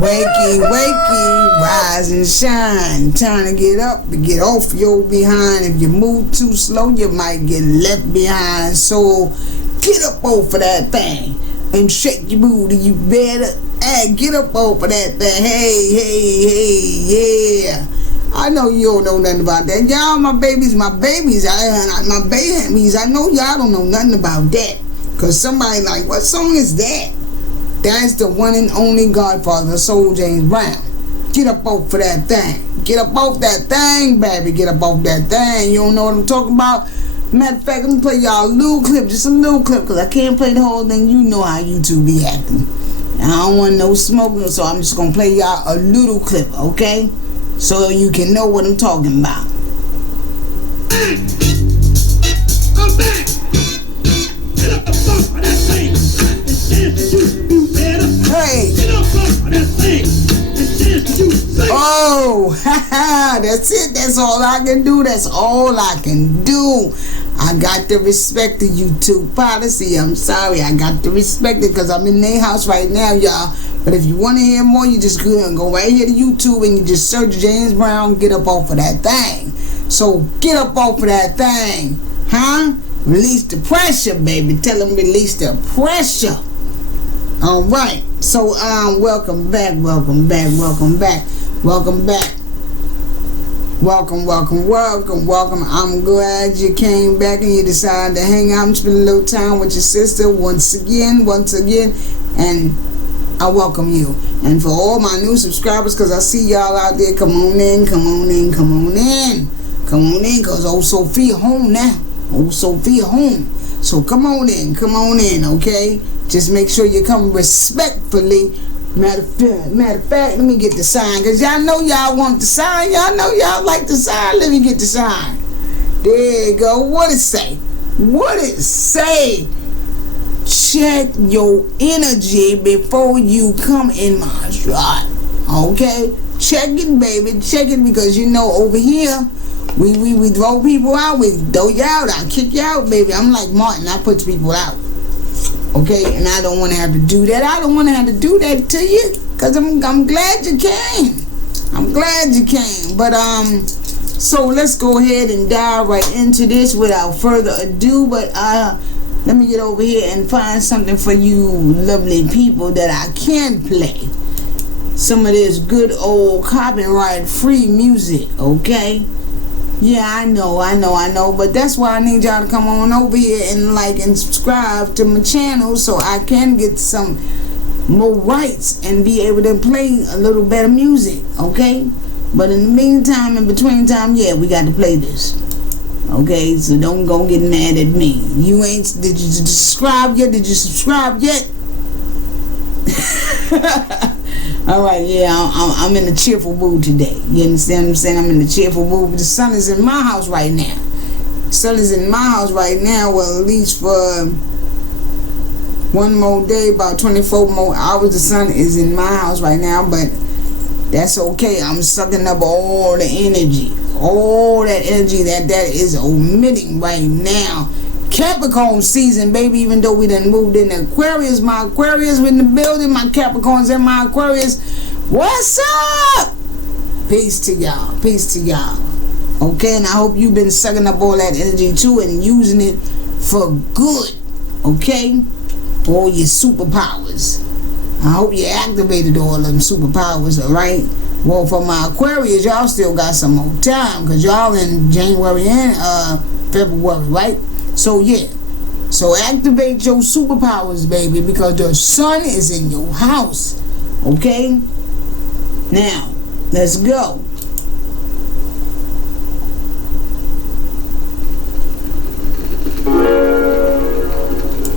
Wakey, wakey, rise and shine. Time to get up and get off your behind. If you move too slow, you might get left behind. So get up off of that thing and shake your booty. You better get up off of that thing. Hey, yeah. I know you don't know nothing about that. Y'all, my babies. I know y'all don't know nothing about that. Because somebody like, what song is that? That's the one and only Godfather, Soul James Brown. Get up off of that thing. Get up off that thing, baby. Get up off that thing. You don't know what I'm talking about? Matter of fact, I'm going to play y'all a little clip, just a little clip, because I can't play the whole thing. You know how YouTube be acting. I don't want no smoking, so I'm just going to play y'all a little clip, okay? So you can know what I'm talking about. I'm back. Get up off of that thing and dance to you better. Hey. Get up off of that thing and dance to you. Oh, that's it. That's all I can do. That's all I can do. I got to respect the YouTube policy. I'm sorry. I got to respect it because I'm in their house right now, y'all. But if you want to hear more, you just go right here to YouTube and you just search James Brown, get up off of that thing. So get up off of that thing. Huh? Release the pressure, baby. Tell them release the pressure. All right. So, welcome back. Welcome back. I'm glad you came back and you decided to hang out and spend a little time with your sister once again. And I welcome you. And for all my new subscribers, because I see y'all out there, come on in. Because old Sophia home now. So come on in, okay? Just make sure you come respectfully. Matter of fact, let me get the sign, because y'all know y'all want the sign. Y'all know y'all like the sign. Let me get the sign. There you go. What it say? Check your energy before you come in my shot. Okay? Check it, baby. Check it, because you know over here, we throw people out. We throw you out. I kick you out, baby. I'm like Martin. I put people out. Okay? And I don't want to have to do that. I don't want to have to do that to you, because I'm glad you came. But, so let's go ahead and dive right into this without further ado. But, let me get over here and find something for you lovely people that I can play. Some of this good old copyright-free music, okay? Yeah, I know. But that's why I need y'all to come on over here and like and subscribe to my channel so I can get some more rights and be able to play a little better music, okay? But in the meantime, in between time, yeah, we got to play this. Okay, so don't go get mad at me. Did you subscribe yet? Alright, yeah, I'm in a cheerful mood today. You understand what I'm saying? I'm in a cheerful mood. But the sun is in my house right now. Well, at least for one more day, about 24 more hours, the sun is in my house right now. But that's okay. I'm sucking up all the energy. All that energy that is omitting right now. Capricorn season, baby, even though we done moved in Aquarius. My Aquarius in the building. My Capricorns and my Aquarius. What's up? Peace to y'all. Okay, and I hope you've been sucking up all that energy too and using it for good. Okay? All your superpowers. I hope you activated all them superpowers, alright? Well, for my Aquarius, y'all still got some more time, because y'all in January and February, right? So, yeah. So, activate your superpowers, baby, because the sun is in your house. Okay? Now, let's go.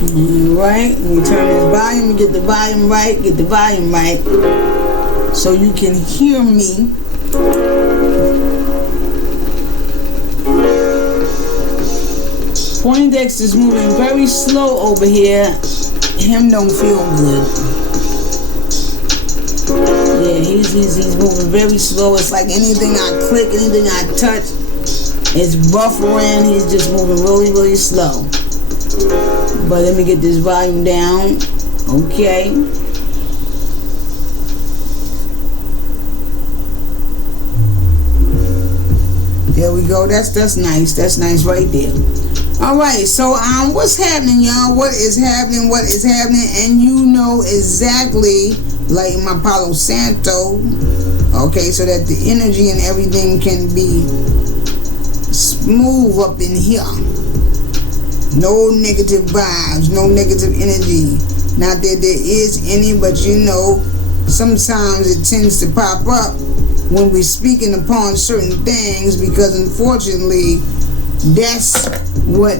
Alright, let me turn this volume, get the volume right, so you can hear me. Poindexter's moving very slow over here. Him don't feel good. Yeah, he's moving very slow. It's like anything I click, anything I touch, it's buffering. He's just moving really, really slow. But let me get this volume down. Okay. There we go. That's nice. That's nice right there. All right. So what's happening, y'all? What is happening? What is happening? And you know exactly, like my Palo Santo. Okay, so that the energy and everything can be smooth up in here. No negative vibes, no negative energy. Not that there is any, but you know, sometimes it tends to pop up when we're speaking upon certain things, because unfortunately that's what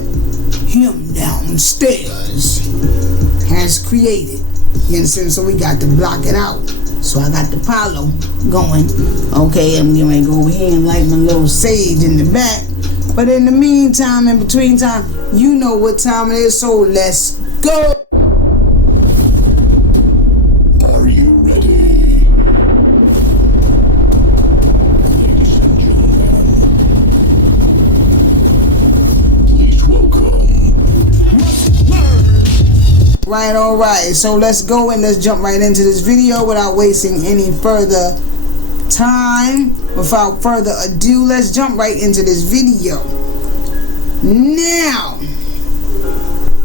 him downstairs has created. You understand? So we got to block it out. So I got the Palo going. Okay, I'm going to go over here and light my little sage in the back. But in the meantime, in between time, you know what time it is, so let's go. Are you ready? Ladies and gentlemen, please welcome. Right, all right. So let's go and let's jump right into this video without wasting any further time. Without further ado, let's jump right into this video. Now,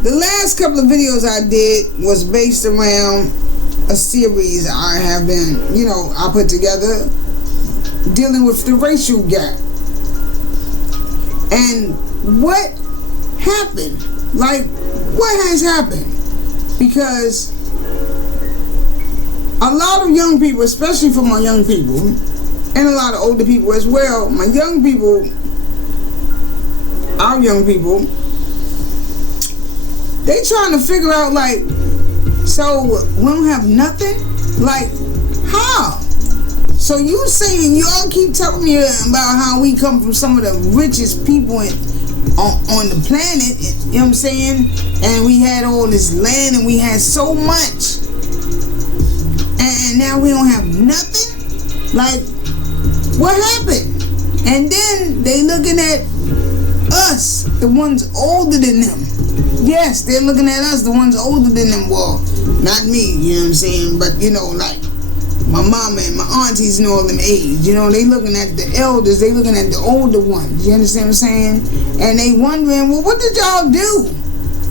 the last couple of videos I did was based around a series I have been, I put together dealing with the racial gap. And what happened? Like, what has happened? Because a lot of young people, especially for my young people, and a lot of older people as well, my young people, our young people, they trying to figure out, like, so we don't have nothing? Like, how? So you saying, y'all keep telling me about how we come from some of the richest people on the planet, you know what I'm saying? And we had all this land and we had so much. And now we don't have nothing? Like, what happened? And then they looking at us, the ones older than them. Yes, they're looking at us, the ones older than them. Well, not me, you know what I'm saying? But, like, my mama and my aunties and all them age, they looking at the elders, they looking at the older ones, you understand what I'm saying? And they wondering, well, what did y'all do?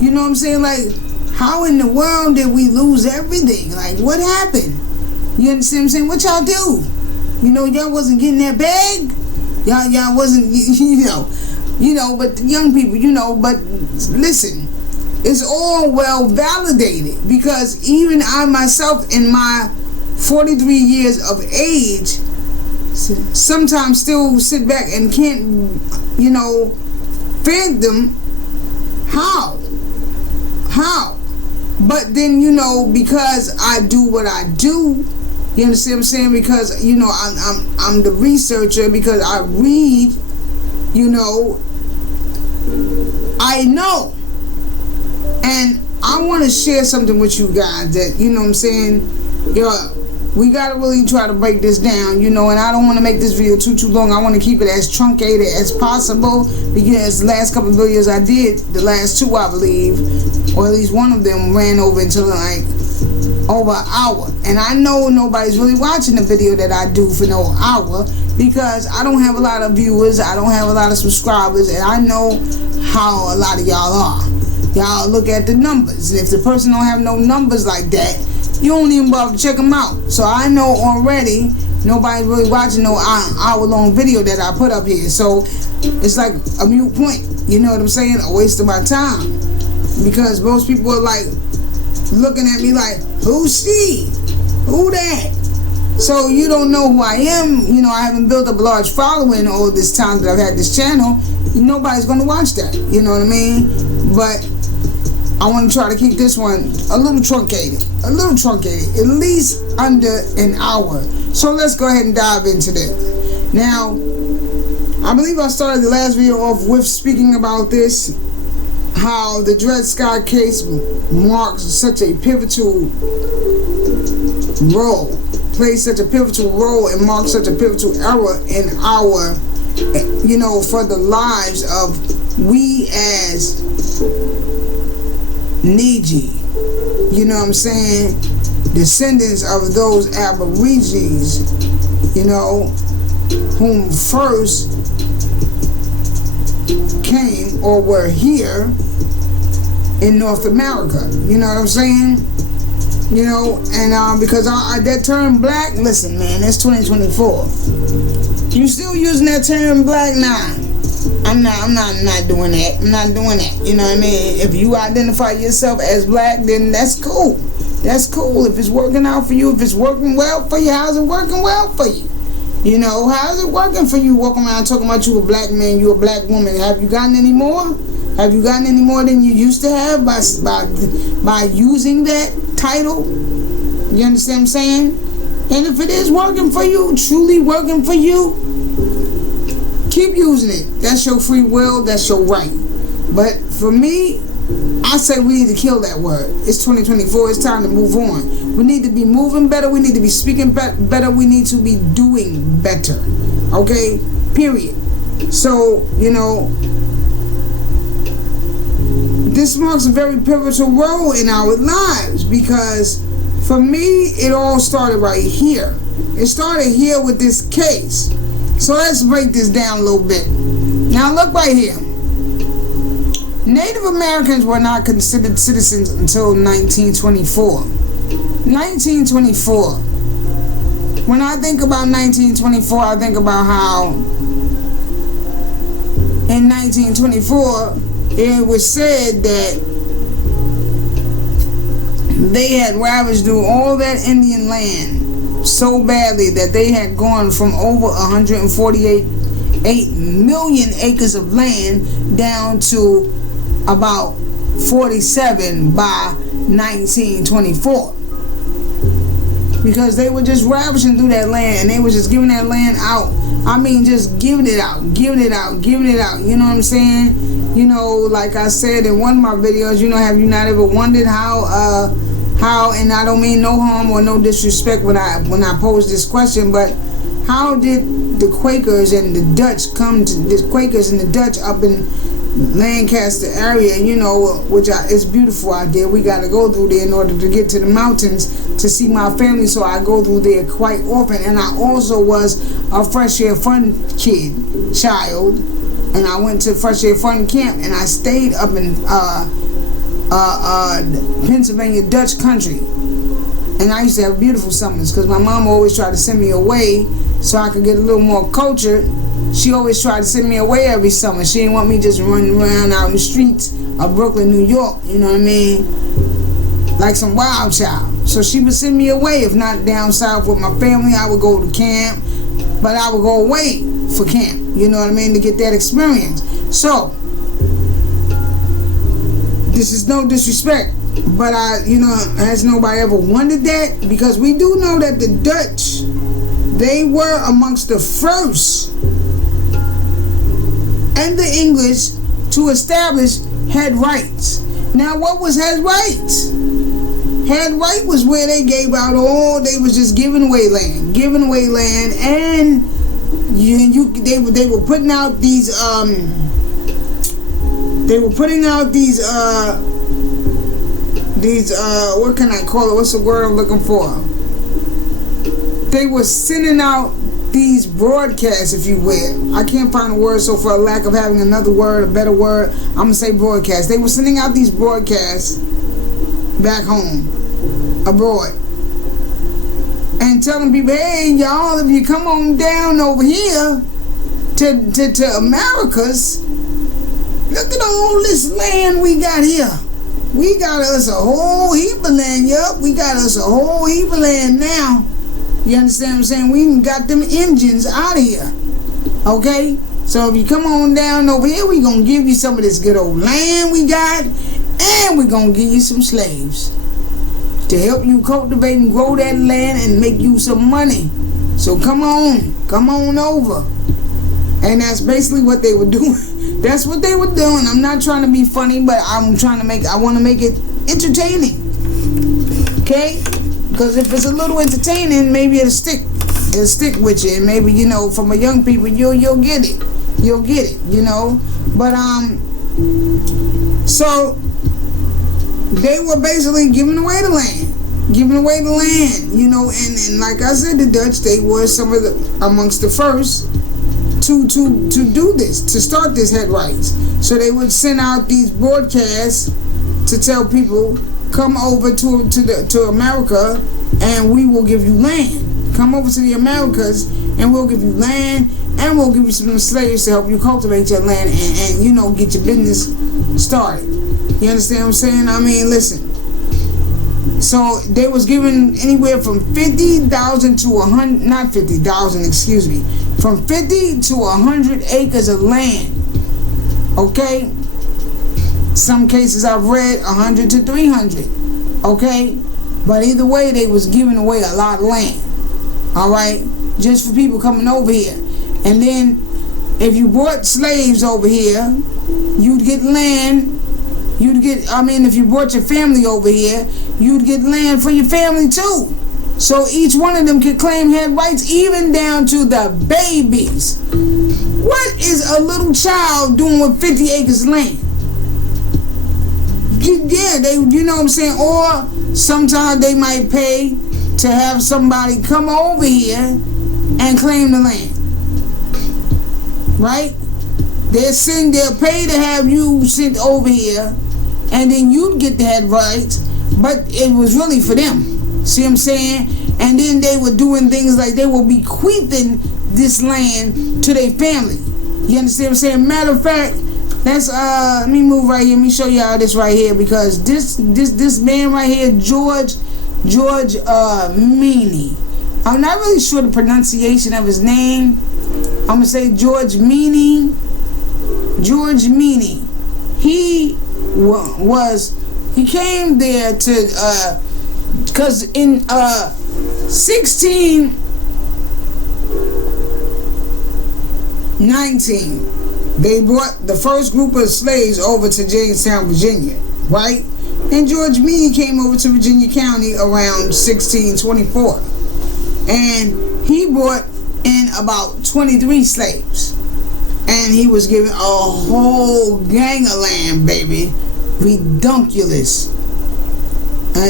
You know what I'm saying? Like, how in the world did we lose everything? Like, what happened? You understand what I'm saying? What y'all do? Y'all wasn't getting that bag? Y'all wasn't, but the young people, but listen, it's all well validated, because even I myself in my 43 years of age sometimes still sit back and can't, fathom how. But then, because I do what I do, you understand what I'm saying? Because, I'm the researcher, because I read, I know. And I want to share something with you guys that, what I'm saying? We got to really try to break this down, and I don't want to make this video too long. I want to keep it as truncated as possible, because the last couple of videos I did, the last two, I believe, or at least one of them, ran over until like over an hour. And I know nobody's really watching the video that I do for no hour, because I don't have a lot of viewers, I don't have a lot of subscribers, and I know how a lot of y'all are. Y'all look at the numbers, and if the person don't have no numbers like that, you don't even bother to check them out. So I know already nobody's really watching no hour-long video that I put up here. So it's like a mute point. You know what I'm saying? A waste of my time. Because most people are like looking at me like, who's she? Who that? So you don't know who I am. I haven't built up a large following all this time that I've had this channel. Nobody's going to watch that. You know what I mean? But I want to try to keep this one a little truncated, at least under an hour. So let's go ahead and dive into this. Now, I believe I started the last video off with speaking about this, how the Dred Scott case marks such a pivotal role, plays such a pivotal role, and marks such a pivotal era in our, for the lives of we as Niji, you know what I'm saying, descendants of those Aborigines, whom first came or were here in North America. You know what I'm saying? You know, and because that term black, listen, man, it's 2024. You still using that term black? Nah. I'm not doing that. I'm not doing that. You know what I mean? If you identify yourself as black, then that's cool. That's cool. If it's working out for you, if it's working well for you, how's it working well for you? You know, how's it working for you walking around talking about you a black man, you a black woman? Have you gotten any more? Have you gotten any more than you used to have by using that title? You understand what I'm saying? And if it is working for you, truly working for you, keep using it. That's your free will. That's your right. But for me, I say we need to kill that word. It's 2024. It's time to move on. We need to be moving better. We need to be speaking better. We need to be doing better. Okay? Period. So, you know, this marks a very pivotal role in our lives because for me, it all started right here. It started here with this case. So let's break this down a little bit. Now look right here. Native Americans were not considered citizens until 1924. 1924. When I think about 1924, I think about how in 1924 it was said that they had ravaged through all that Indian land so badly that they had gone from over 148 million acres of land down to about 47 by 1924, because they were just ravaging through that land and they were just giving that land out. I mean, just giving it out. You know what I'm saying? You know, like I said in one of my videos, you know, have you not ever wondered how, and I don't mean no harm or no disrespect when I pose this question, but how did the Quakers and the Dutch up in Lancaster area, you know, it's beautiful out there. We got to go through there in order to get to the mountains to see my family, so I go through there quite often. And I also was a Fresh Air Fun child, and I went to Fresh Air Fun camp, and I stayed up in Pennsylvania Dutch country. And I used to have beautiful summers because my mom always tried to send me away so I could get a little more culture. She always tried to send me away every summer. She didn't want me just running around out in the streets of Brooklyn, New York, you know what I mean? Like some wild child. So she would send me away. If not down south with my family, I would go to camp. But I would go away for camp, you know what I mean, to get that experience. So, this is no disrespect, but has nobody ever wondered that? Because we do know that the Dutch, they were amongst the first, and the English, to establish head rights. Now, what was head rights? Head right was where they gave out they was just giving away land, and they were putting out these what can I call it? What's the word I'm looking for? They were sending out these broadcasts, if you will. I can't find a word, so for a lack of having another word, a better word, I'm gonna say broadcast. They were sending out these broadcasts back home, abroad, and telling people, hey, y'all, if you come on down over here to Americas, look at all this land we got here. We got us a whole heap of land, we got us a whole heap of land now. You understand what I'm saying? We even got them engines out of here. Okay? So if you come on down over here, we gonna give you some of this good old land we got, and we gonna give you some slaves to help you cultivate and grow that land and make you some money. So come on over. And that's basically what they were doing. That's what they were doing. I'm not trying to be funny, but I want to make it entertaining. Okay? Because if it's a little entertaining, maybe it'll stick with you, and maybe, you know, from a young people, you'll get it. You'll get it, you know. But so they were basically giving away the land, you know, and like I said, the Dutch, they were amongst the first to do this, to start this head rights. So they would send out these broadcasts to tell people, come over to America and we will give you land. Come over to the Americas and we'll give you land, and we'll give you some slaves to help you cultivate your land and you know, get your business started. You understand what I'm saying? I mean, listen. So they was given anywhere from 50,000 to 100, not 50,000, excuse me, from 50 to 100 acres of land. Okay? Some cases I've read 100 to 300. Okay? But either way, they was giving away a lot of land. Alright? Just for people coming over here. And then, if you brought slaves over here, you'd get land. If you brought your family over here, you'd get land for your family too. So each one of them could claim head rights, even down to the babies. What is a little child doing with 50 acres of land? Yeah, you know what I'm saying? Or sometimes they might pay to have somebody come over here and claim the land. Right? They'll pay to have you sent over here, and then you'd get the head rights, but it was really for them. See what I'm saying? And then they were doing things like they were bequeathing this land to their family. You understand what I'm saying? Matter of fact, let me move right here. Let me show y'all this right here, because this man right here, George Meany. I'm not really sure the pronunciation of his name. I'm gonna say George Meany. George Meany. He came there to because in 1619 they brought the first group of slaves over to Jamestown, Virginia, right? And George Meany came over to Virginia County around 1624, and he brought in about 23 slaves, and he was given a whole gang of land, baby. A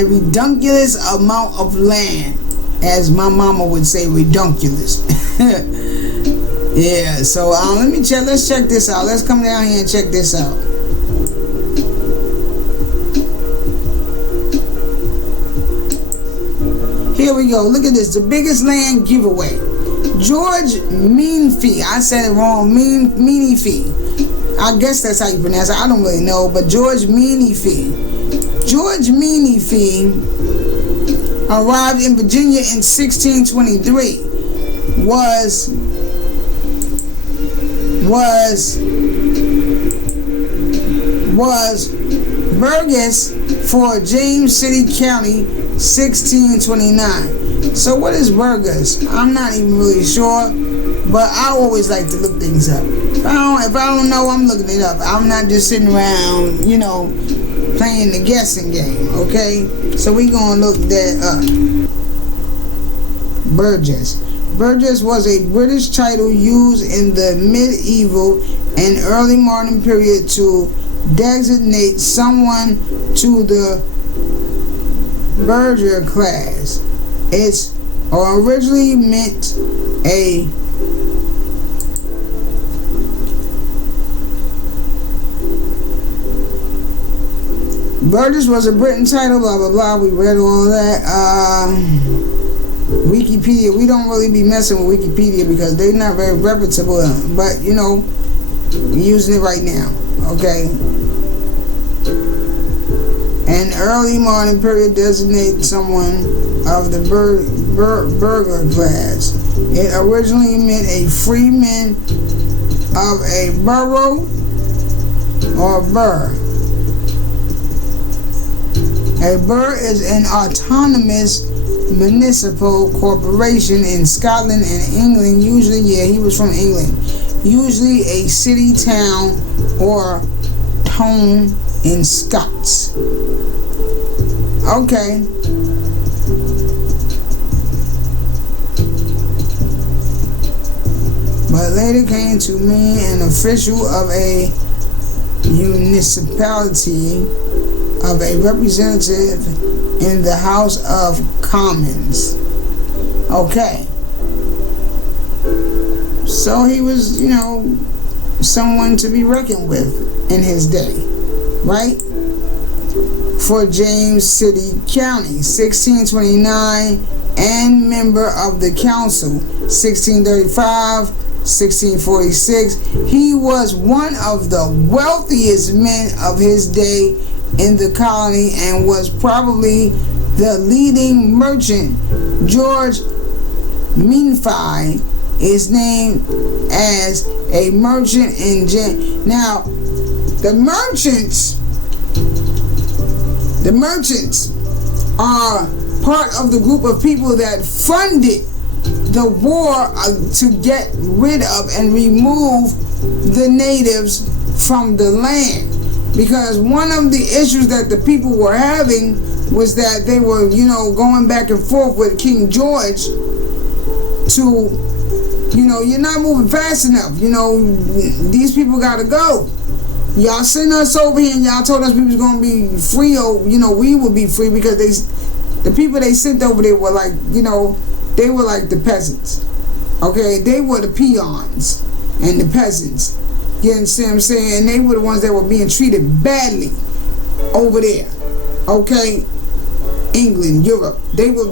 redunculous amount of land, as my mama would say, redunculous. Yeah, so let's check this out. Let's come down here and check this out. Here we go. Look at this. The biggest land giveaway. George Meany. I said it wrong. Meany. I guess that's how you pronounce it. I don't really know, but George Meany. George Meany arrived in Virginia in 1623. Was Burgess for James City County, 1629. So what is Burgess? I'm not even really sure, but I always like to look things up. If I don't know, I'm looking it up. I'm not just sitting around, playing the guessing game, okay? So we gonna look that up. Burgess. Burgess was a British title used in the medieval and early modern period to designate someone to the burgher class. It originally meant a Burgess was a Britain title, blah blah blah. We read all that. Wikipedia, we don't really be messing with Wikipedia because they're not very reputable, but we're using it right now, okay? An early modern period designates someone of the burgher class. It originally meant a freeman of a borough or burgh. A burgh is an autonomous municipal corporation in Scotland and England. Usually, he was from England. Usually a city, town, or town in Scots. Okay. But later came to mean an official of a municipality, of a representative in the House of Commons. Okay. So he was, someone to be reckoned with in his day, right? For James City County, 1629, and member of the council, 1635, 1646. He was one of the wealthiest men of his day in the colony and was probably the leading merchant. George Minfi is named as a merchant in Now, the merchants are part of the group of people that funded the war to get rid of and remove the natives from the land. Because one of the issues that the people were having was that they were, going back and forth with King George to, you're not moving fast enough. These people gotta go. Y'all sent us over here and y'all told us we was gonna be free, or we would be free, because the people they sent over there were like, they were like the peasants. Okay, they were the peons and the peasants. You understand what I'm saying? They were the ones that were being treated badly over there. Okay, England, Europe, they were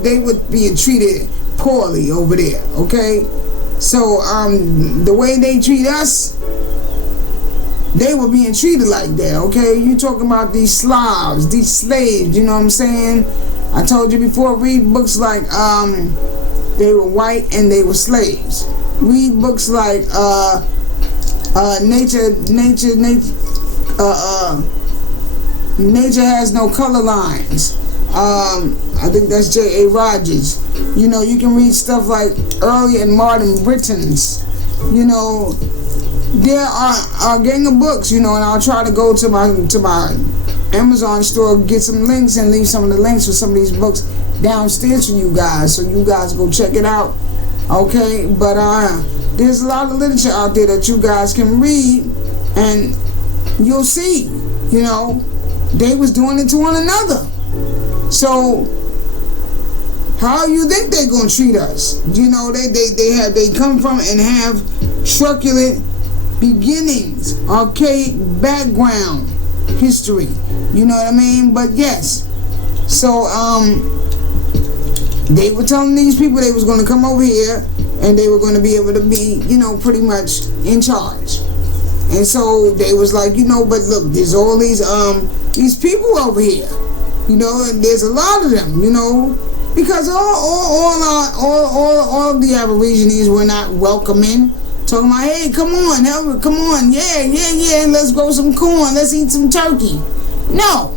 being treated poorly over there. Okay, so the way they treat us, they were being treated like that. Okay, you talking about these Slavs, these slaves, you know what I'm saying? I told you before, read books like they were white and they were slaves. Read books like Nature Has No Color Lines. I think that's J.A. Rogers. You can read stuff like Early and Modern Britons. There are a gang of books, and I'll try to go to my Amazon store, get some links and leave some of the links for some of these books downstairs for you guys, so you guys go check it out. Okay, but there's a lot of literature out there that you guys can read, and you'll see, they was doing it to one another. So how you think they're gonna treat us? They come from and have truculent beginnings, archaic background history. You know what I mean? But yes. So they were telling these people they was gonna come over here and they were gonna be able to be, pretty much in charge. And so they was like, but look, there's all these people over here. And there's a lot of them, because all of the Aborigines were not welcoming. Talking about, hey, come on, yeah, let's grow some corn, let's eat some turkey. No,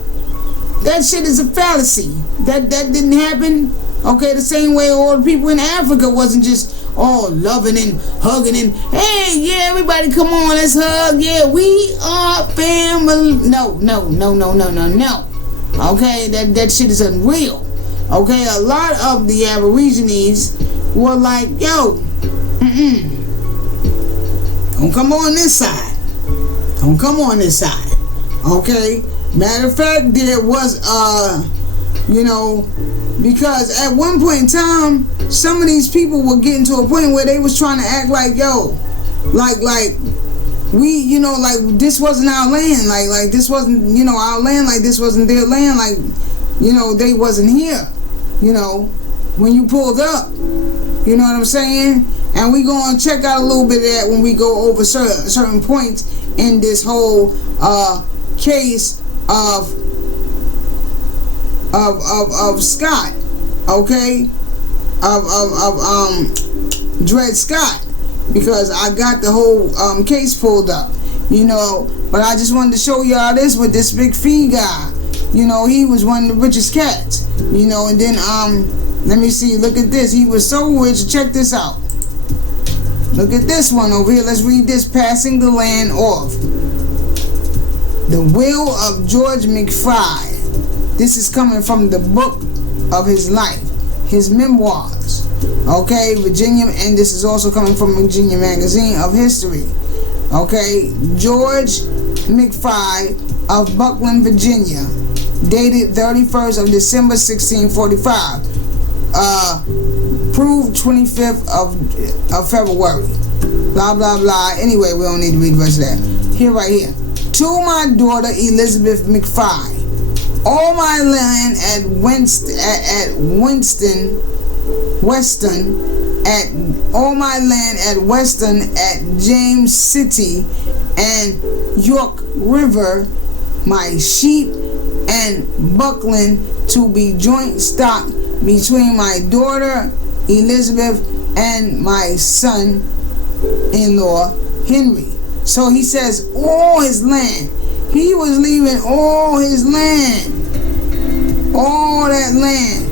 that shit is a fallacy. That didn't happen. Okay, the same way all the people in Africa wasn't just all loving and hugging and, hey, yeah, everybody come on, let's hug, yeah, we are family. No. Okay, that shit is unreal. Okay, a lot of the Aborigines were like, yo, don't come on this side. Don't come on this side. Okay? Matter of fact, there was, because at one point in time, some of these people were getting to a point where they was trying to act like, yo, like we, like this wasn't our land. Like this wasn't, our land. Like this wasn't their land. Like, they wasn't here. When you pulled up. You know what I'm saying? And we going to check out a little bit of that when we go over certain points in this whole case of Scott, okay? Of Dred Scott, because I got the whole case pulled up, But I just wanted to show y'all this with this big fee guy. He was one of the richest cats. And then let me see. Look at this. He was so rich. Check this out. Look at this one over here. Let's read this. Passing the land off. The Will of George McFry. This is coming from the book of his life, his memoirs. Okay, Virginia, and this is also coming from Virginia Magazine of History. Okay, George McFry of Buckland, Virginia, dated 31st of December 1645. Proved 25th of February. blah blah blah. Anyway, we don't need to read the rest of that. Here, right here. To my daughter Elizabeth McFly, all my land at all my land at Weston, at James City and York River, my sheep and Buckland to be joint stock between my daughter Elizabeth and my son-in-law Henry. So he says all his land. He was leaving all his land. All that land.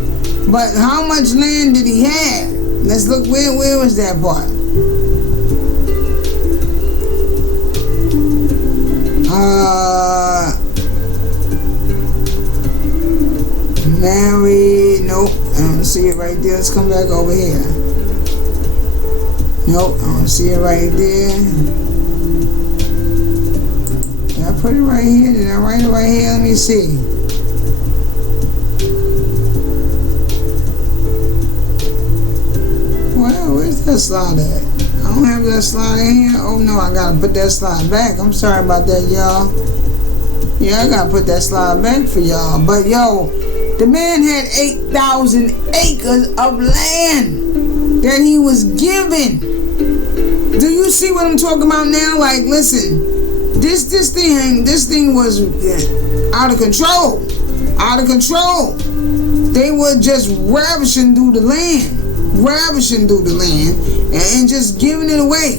But how much land did he have? Let's look, where was that part? Married, nope, I don't see it right there. Let's come back over here. Nope, I don't see it right there. Did I put it right here? Did I write it right here? Let me see. Well, where's that slide at? I don't have that slide in here. Oh no, I gotta put that slide back. I'm sorry about that, y'all. Yeah, I gotta put that slide back for y'all. But yo, the man had 8,000 acres of land that he was given. Do you see what I'm talking about now? Like, listen, this thing was out of control. Out of control. They were just ravishing through the land. And just giving it away,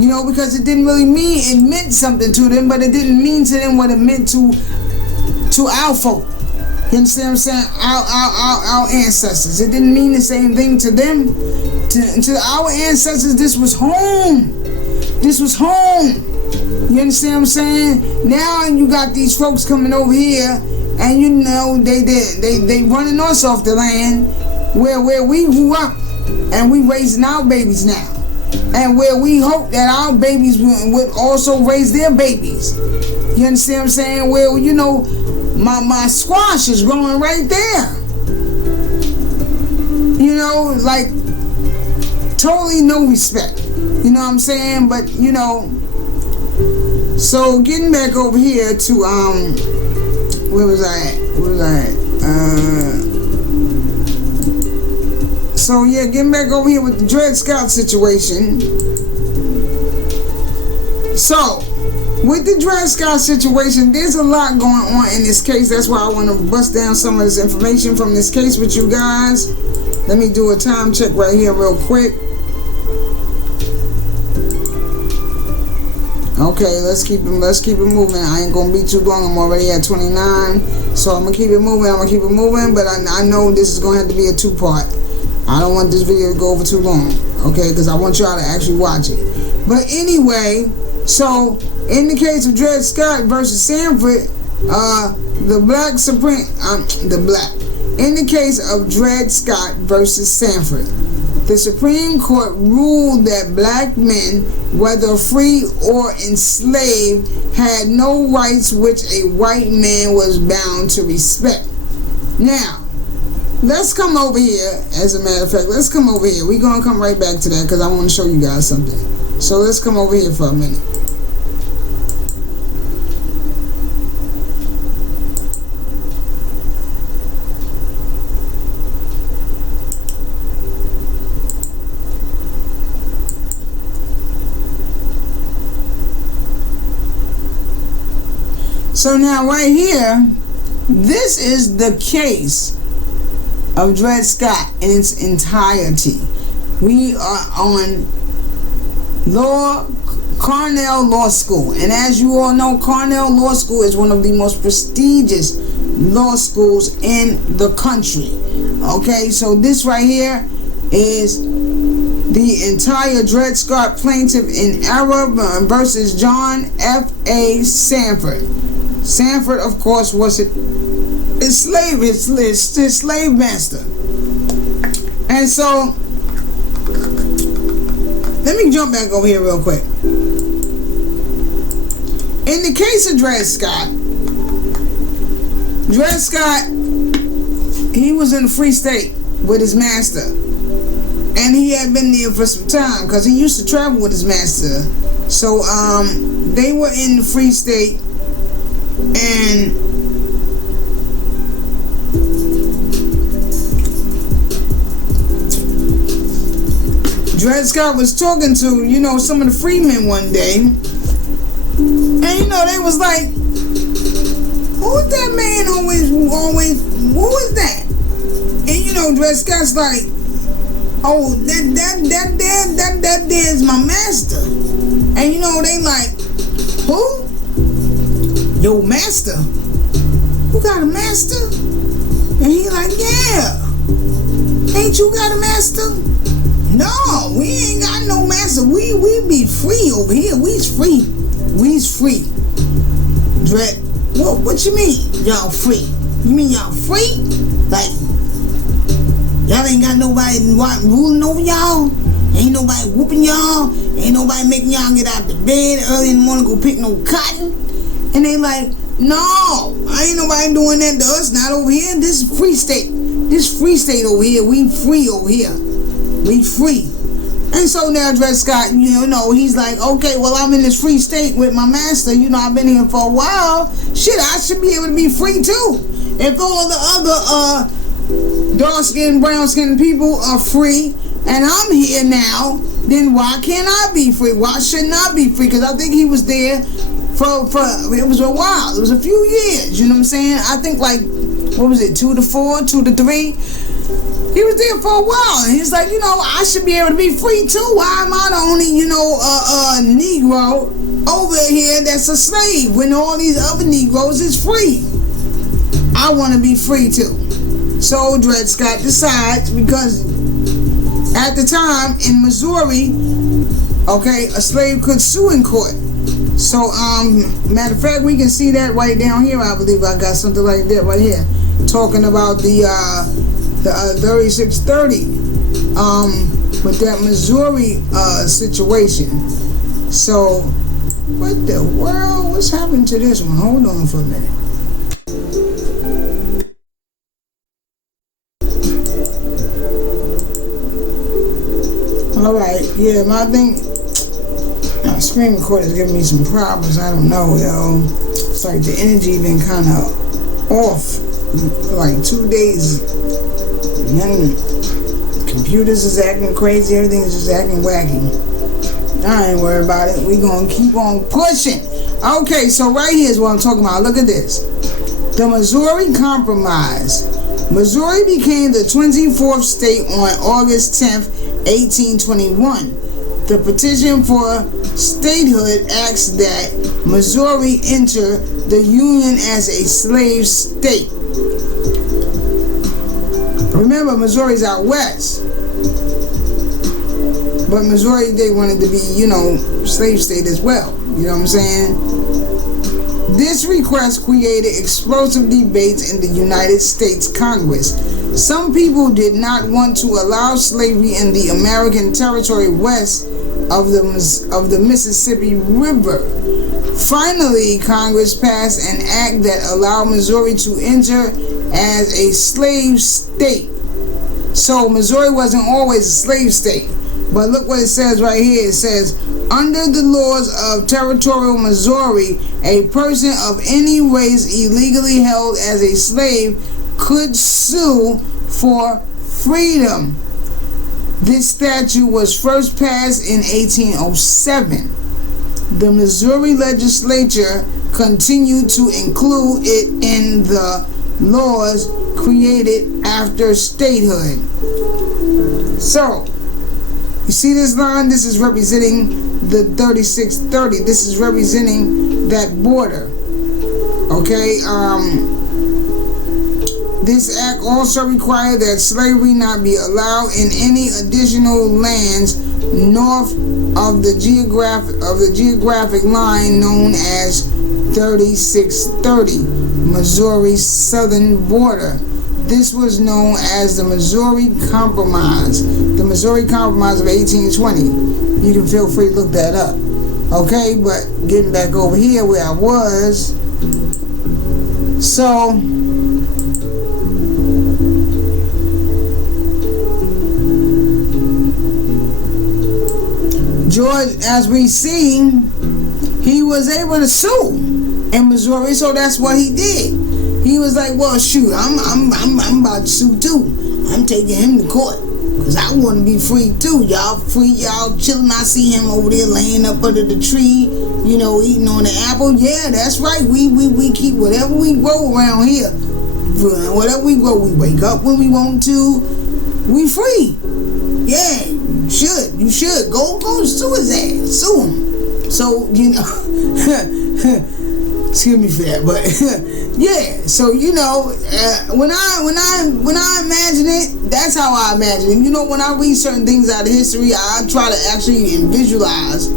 you know, because it didn't really mean, it meant something to them, but it didn't mean to them what it meant to our folk. You understand what I'm saying? Our ancestors. It didn't mean the same thing to them. To our ancestors, this was home. This was home. You understand what I'm saying? Now you got these folks coming over here, and you know they running us off the land where we grew up, and we raising our babies now, and where we hope that our babies would also raise their babies. You understand what I'm saying? Where, you know, my squash is growing right there. You know, like totally no respect. You know what I'm saying? But you know, so getting back over here to where was I at? So yeah, getting back over here with the Dred Scott situation. So, with the Dred Scott situation, there's a lot going on in this case. That's why I want to bust down some of this information from this case with you guys. Let me do a time check right here real quick. Okay, let's keep it moving. I ain't gonna be too long. I'm already at 29, so I'm gonna keep it moving. But I know this is gonna have to be a two-part. I don't want this video to go over too long, okay? Because I want y'all to actually watch it. But anyway, so in the case of Dred Scott versus Sanford, in the case of Dred Scott versus Sanford, the Supreme Court ruled that black men, whether free or enslaved, had no rights which a white man was bound to respect. Now, let's come over here. As a matter of fact, let's come over here. We're going to come right back to that because I want to show you guys something. So let's come over here for a minute. So now right here, this is the case of Dred Scott in its entirety. We are on Cornell Law School, and as you all know, Cornell Law School is one of the most prestigious law schools in the country. Okay, so this right here is the entire Dred Scott plaintiff in error versus John F.A. Sanford. Sanford, of course, was his slave master. And so, let me jump back over here real quick. In the case of Dred Scott, he was in a free state with his master. and he had been there for some time because he used to travel with his master. So they were in the free state, and Dred Scott was talking to, some of the freemen one day, and they was like, who's that man always, who is that? And Dred Scott's like, oh, that there's my master. And they like, who? Yo, master? You got a master? And he like, yeah. Ain't you got a master? No, we ain't got no master. We be free over here. We's free. Dred, what you mean, y'all free? You mean y'all free? Like, y'all ain't got nobody ruling over y'all? Ain't nobody whooping y'all? Ain't nobody making y'all get out the bed early in the morning go pick no cotton? And they like, no, ain't nobody doing that to us. Not over here. This is free state. This free state over here. We free over here. We free. And so now Dred Scott, he's like, okay, well, I'm in this free state with my master. I've been here for a while. Shit, I should be able to be free too. If all the other dark-skinned, brown-skinned people are free, and I'm here now, then why can't I be free? Why shouldn't I be free? Because I think he was there for it was a while. It was a few years, you know what I'm saying? I think like, what was it, 2 to 4, 2 to 3? He was there for a while, and he's like, I should be able to be free too. Why am I the only, Negro over here that's a slave when all these other Negroes is free? I want to be free too. So Dred Scott decides, because at the time in Missouri, okay, a slave could sue in court. So, matter of fact, we can see that right down here. I believe I got something like that right here, talking about the 3630, with that Missouri situation. So, what the world? What's happened to this one? Hold on for a minute. Alright, yeah, my thing, screen recorder is giving me some problems. I don't know, yo. It's like the energy been kind of off for like 2 days. And then computers is acting crazy. Everything is just acting wacky. I ain't worried about it. We gonna keep on pushing. Okay, so right here is what I'm talking about. Look at this. The Missouri Compromise. Missouri became the 24th state on August 10th, 1821. The petition for statehood asks that Missouri enter the Union as a slave state. Remember, Missouri's out west. But Missouri, they wanted to be, slave state as well. You know what I'm saying? This request created explosive debates in the United States Congress. Some people did not want to allow slavery in the American territory west of the Mississippi River. Finally, Congress passed an act that allowed Missouri to enter as a slave state. So Missouri wasn't always a slave state. But look what it says right here. It says, under the laws of territorial Missouri, a person of any race illegally held as a slave could sue for freedom. This statute was first passed in 1807. The Missouri legislature continued to include it in the laws created after statehood. So, you see this line? This is representing the 3630. This is representing that border. Okay, this act also required that slavery not be allowed in any additional lands north of the geographic line known as 3630, Missouri's southern border. This was known as the Missouri Compromise. The Missouri Compromise of 1820. You can feel free to look that up. Okay, but getting back over here where I was. So, George, as we see, he was able to sue in Missouri, so that's what he did. He was like, well, shoot, I'm about to sue too. I'm taking him to court. Cause I want to be free too, y'all. Free, y'all chilling. I see him over there laying up under the tree, you know, eating on the apple. Yeah, that's right. We keep whatever we grow around here. Whatever we grow, we wake up when we want to. We free. Yeah, you should go sue his ass, sue him. So you know. Excuse me for that, but yeah. So you know, when I imagine it, that's how I imagine it. You know, when I read certain things out of history, I try to actually visualize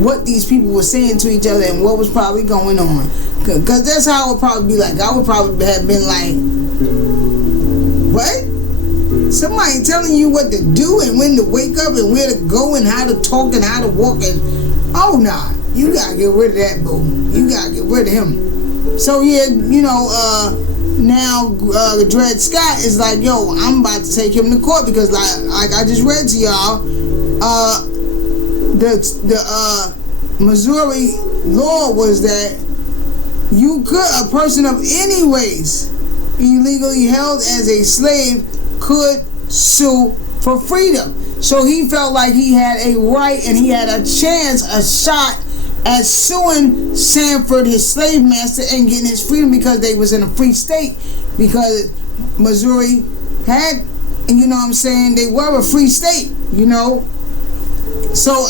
what these people were saying to each other and what was probably going on. Cause that's how it would probably be like. I would probably have been like, what? Somebody telling you what to do and when to wake up and where to go and how to talk and how to walk and oh nah. You gotta get rid of that, boo. You gotta get rid of him. So yeah, you know, now Dred Scott is like, yo, I'm about to take him to court because like I just read to y'all, the Missouri law was that a person of any race illegally held as a slave could sue for freedom. So he felt like he had a right and he had a chance, a shot at suing Sanford, his slave master, and getting his freedom because they was in a free state. Because Missouri had, you know what I'm saying, they were a free state, you know. So,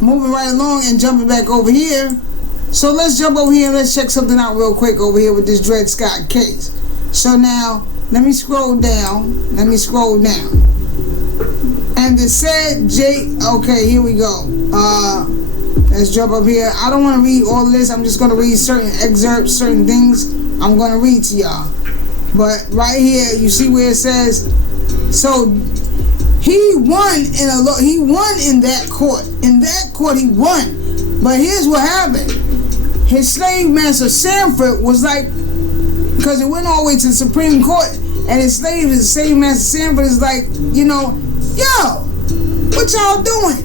moving right along and jumping back over here. So let's jump over here and let's check something out real quick over here with this Dred Scott case. So now, let me scroll down. And the said okay, here we go. Let's jump up here. I don't want to read all of this. I'm just going to read certain excerpts, certain things I'm going to read to y'all. But right here, you see where it says, so he won in that court. In that court, he won. But here's what happened. His slave master Sanford was like, because it went all the way to the Supreme Court, and his slave master Sanford is like, you know, yo, what y'all doing?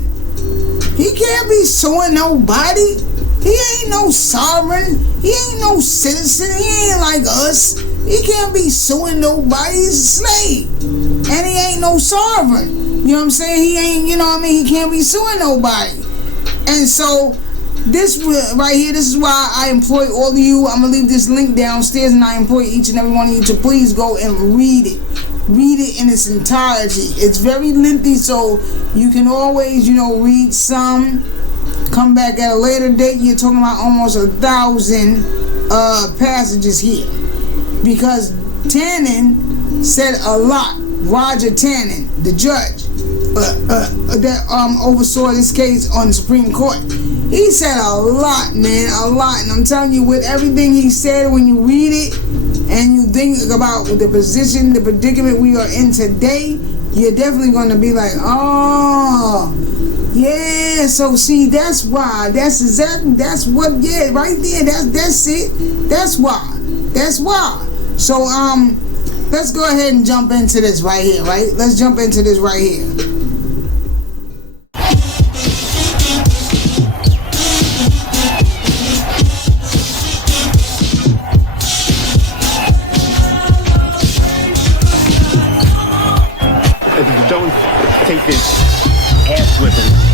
He can't be suing nobody. He ain't no sovereign. He ain't no citizen. He ain't like us. He can't be suing nobody. He's a slave. And he ain't no sovereign. You know what I'm saying? He ain't, you know what I mean? He can't be suing nobody. And so, this right here, this is why I employ all of you. I'm going to leave this link downstairs, and I employ each and every one of you to please go and read it. Read it in its entirety. It's very lengthy, so you can always, you know, read some, come back at a later date. You're talking about almost 1,000 passages here, because Tannen said a lot. Roger Tannen, the judge that oversaw this case on the Supreme Court, he said a lot, man, a lot. And I'm telling you, with everything he said, when you read it and you think about the position, the predicament we are in today, you're definitely going to be like, oh, yeah. So see, that's why. That's exactly. That's what. Yeah, right there. That's it. That's why. That's why. So let's go ahead and jump into this right here. Right. Let's jump into this right here. Don't take this ass whipping